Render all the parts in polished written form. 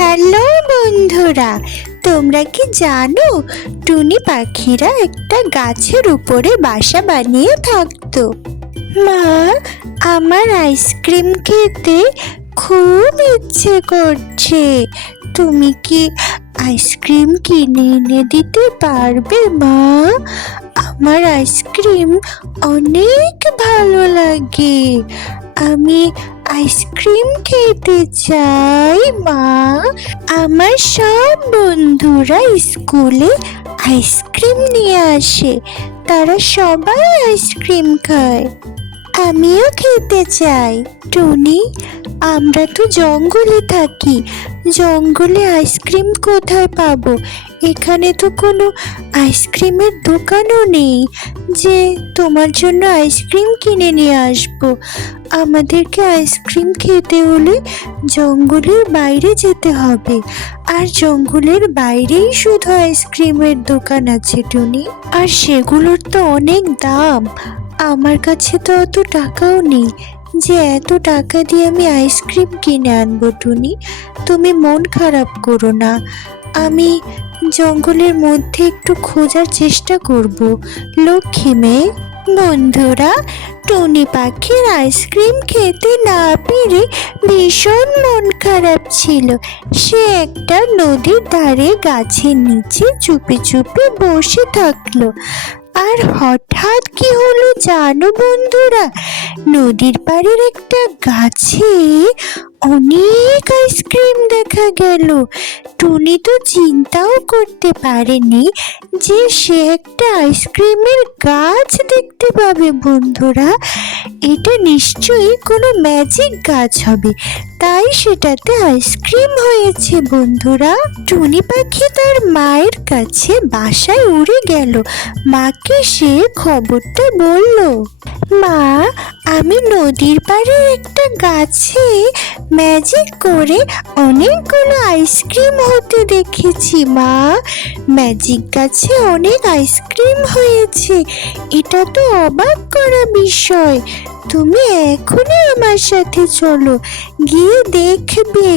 Hello বন্ধুরা, তোমরা কি জানো টুনি পাখিরা একটা গাছের উপরে বাসা বানিয়ে থাকতো? মা, আমার আইসক্রিম খেতে খুব ইচ্ছে করছে। তুমি কি আইসক্রিম কিনে এনে দিতে পারবে মা? আমার আইসক্রিম অনেক ভালো লাগে। আমি আইসক্রিম খেতে চাই মা। আমার সব বন্ধুরা স্কুলে আইসক্রিম নিয়ে আসে, তারা সবাই আইসক্রিম খায়। আমিও খেতে চাই। টুনি, আমরা তো জঙ্গলে থাকি, জঙ্গলে আইসক্রিম কোথায় পাবো? এখানে তো কোনো আইসক্রিমের দোকানও নেই যে তোমার জন্য আইসক্রিম কিনে নিয়ে আসবো। আমাদেরকে আইসক্রিম খেতে হলে জঙ্গলের বাইরে যেতে হবে, আর জঙ্গলের বাইরেই শুধু আইসক্রিমের দোকান আছে টুনি, আর সেগুলোর তো অনেক দাম। আমার কাছে তো অত টাকাও নেই যে এত টাকা দিয়ে আমি আইসক্রিম কিনে আনবো টুনি। তুমি মন খারাপ করো না, আমি জঙ্গলের মধ্যে একটু খোঁজার চেষ্টা করব। লক্ষ্মী মেয়ে। বন্ধুরা, টুনি পাখির আইসক্রিম খেতে না পেরে ভীষণ মন খারাপ ছিল। সে একটা নদীর ধারে গাছের নিচে চুপি চুপি বসে থাকলো। আর হঠাৎ কি হলো জানো বন্ধুরা? নদীর পাড়ের একটা গাছে অনেক আইসক্রিম দেখা গেল। টুনি তো চিন্তাও করতে পারেনি যে সে একটা আইসক্রিমের গাছ দেখতে পাবে। বন্ধুরা, এটা নিশ্চয়ই কোনো ম্যাজিক গাছ হবে, তাই সেটাতে আইসক্রিম হয়েছে। বন্ধুরা, টুনি পাখি তার মায়ের কাছে বাসায় উড়ে গেল। মাকে সে খবরটা বলল। মা, আমি নদীর পাড়ের একটা গাছে ম্যাজিক করে অনেকগুলো আইসক্রিম হতে দেখেছি। মা, ম্যাজিক গাছে অনেক আইসক্রিম হয়েছে, এটা তো অবাক করা বিষয়। তুমি এখনই আমার সাথে চলো, গিয়ে দেখবে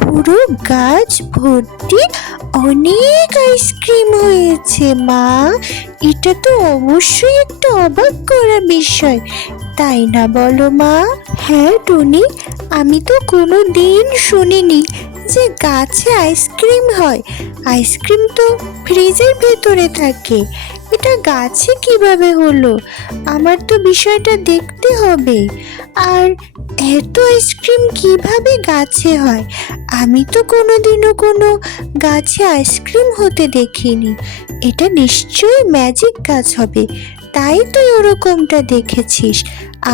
পুরো গাছ ভর্তি অনেক আইসক্রিম হয়েছে। মা, এটা তো অবশ্যই একটা অবাক করা বিষয়, তাই না বলো মা? হ্যাঁ টুনি, আমি তো কোনো দিন শুনিনি যে গাছে আইসক্রিম হয়। আইসক্রিম তো ফ্রিজের ভেতরে থাকে, এটা গাছে কিভাবে হলো? আমার তো বিষয়টা দেখতে হবে। আর এত আইসক্রিম কিভাবে গাছে হয়? আমি তো কোনোদিনও কোনো গাছে আইসক্রিম হতে দেখিনি। এটা নিশ্চয়ই ম্যাজিক গাছ হবে, তাই তুই ওরকমটা দেখেছিস।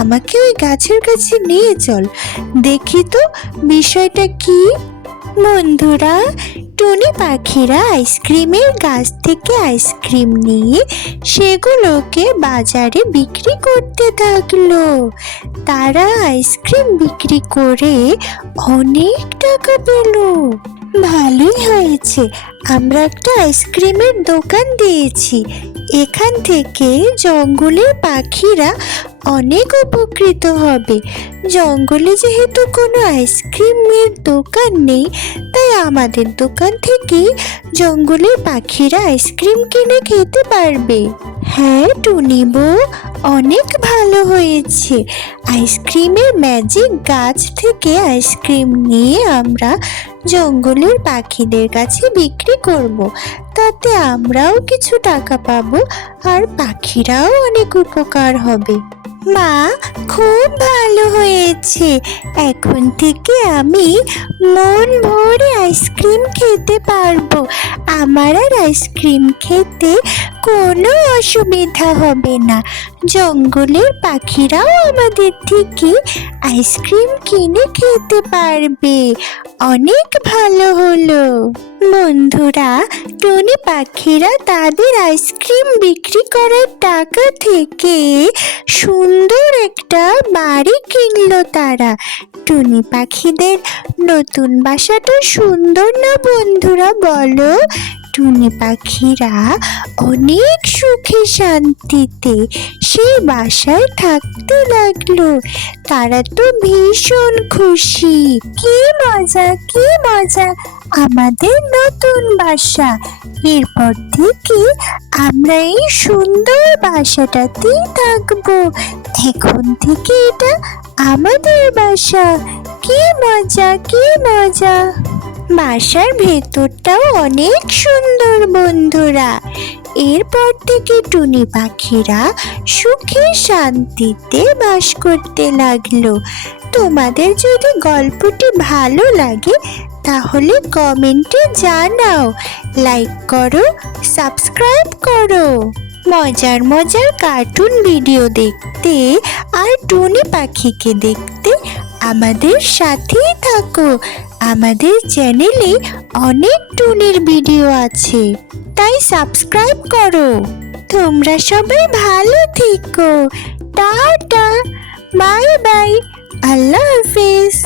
আমাকে ওই গাছের কাছে নিয়ে চল, দেখি তো বিষয়টা কি। বন্ধুরা, টুনি পাখিরা আইসক্রিমের গাছ থেকে আইসক্রিম নিয়ে সেগুলোকে বাজারে বিক্রি করতে থাকলো। তারা আইসক্রিম বিক্রি করে অনেক টাকা পেল। ভালোই হয়েছে, আমরা একটা আইসক্রিমের দোকান দিয়েছি। এখান থেকে জঙ্গলের পাখিরা অনেক উপকৃত হবে। জঙ্গলে যেহেতু কোনো আইসক্রিমের দোকান নেই, তাই আমাদের দোকান থেকেই জঙ্গলের পাখিরা আইসক্রিম কিনে খেতে পারবে। হ্যাঁ টুনি বউ, অনেক ভালো হয়েছে। আইসক্রিমের ম্যাজিক গাছ থেকে আইসক্রিম নিয়ে আমরা জঙ্গলের পাখিদের কাছে বিক্রি করব, তাতে আমরাও কিছু টাকা পাবো আর পাখিরাও অনেক উপকার হবে। মা, খুব ভালো হয়েছে। এখন থেকে আমি মন ভরে আইসক্রিম খেতে পারবো। আমার আর আইসক্রিম খেতে কোনো অসুবিধা হবে না। জঙ্গলের পাখিরাও আমাদের থেকে আইসক্রিম কিনে খেতে পারবে। অনেক ভালো হলো। বন্ধুরা, টুনি পাখিরা তাদের আইসক্রিম বিক্রি করার টাকা থেকে সুন্দর একটা বাড়ি কিনলো তারা। টুনি পাখিদের নতুন বাসাটা সুন্দর না বন্ধুরা, বলো? টুনি পাখিরা অনেক সুখে শান্তিতে সেই বাসায় থাকতে লাগলো। তারা তো ভীষণ খুশি। কি মজা, কি মজা, আমাদের নতুন বাসা। এরপর থেকে আমরা এই সুন্দর বাসাটাতেই থাকবো। এখন থেকে এটা আমাদের বাসা। কি মজা, কি মজা। বাসার ভেতরটাও অনেক সুন্দর বন্ধুরা। এরপর থেকে টুনি পাখিরা সুখে শান্তিতে বাস করতে লাগলো। তোমাদের যদি গল্পটি ভালো লাগে তাহলে কমেন্টে জানাও, লাইক করো, সাবস্ক্রাইব করো। মজার মজার কার্টুন ভিডিও দেখতে আর টুনি পাখিকে দেখতে আমাদের সাথেই থাকো। আমাদের চ্যানেলে অনেক টুনির ভিডিও আছে, তাই সাবস্ক্রাইব করো। তোমরা সবাই ভালো থেকো। টাটা, বাই বাই, আল্লাহ হাফেজ।